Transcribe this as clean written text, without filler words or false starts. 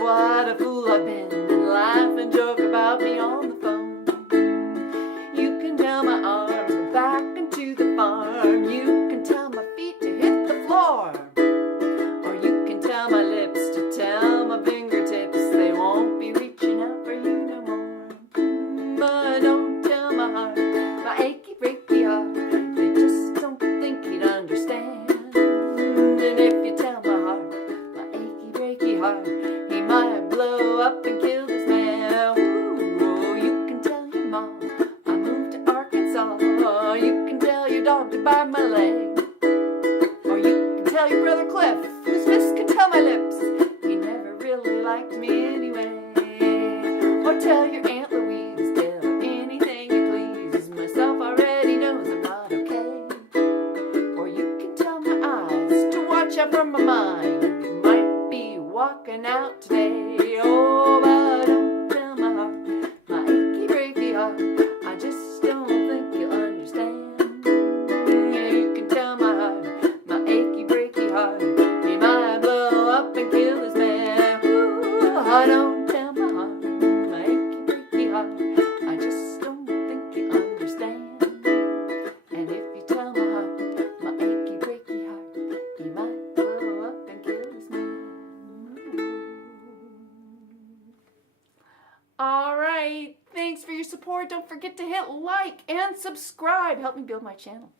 what a fool I've been, and laugh and joke about me on the phone. You can tell my arms go back into the farm. You can tell my feet to hit the floor. Or you can tell my lips to tell my fingertips they won't be reaching out for you no more. But don't tell my heart, my achy breaky heart, they just don't think he'd understand. And if you tell my heart, my achy breaky heart, he might blow up and kill this man. Ooh, you can tell your mom I moved to Arkansas. Or you can tell your dog to bite my leg. Or you can tell your brother Cliff, whose fists can tell my lips, he never really liked me anyway. Or tell your Aunt Louise, tell her anything you please, myself already knows I'm not okay. Or you can tell my eyes to watch out from my mind, you might be walking out today. Oh, but don't tell my heart, my achy breaky heart, I just don't think you'll understand. Yeah, you can tell my heart, my achy breaky heart, he might blow up and kill this man. Ooh, I don't tell my heart, my achy breaky heart, I just don't think you understand. And if you tell my heart, my achy breaky heart, he might blow up and kill this man. All right, thanks for your support. Don't forget to hit like and subscribe. Help me build my channel.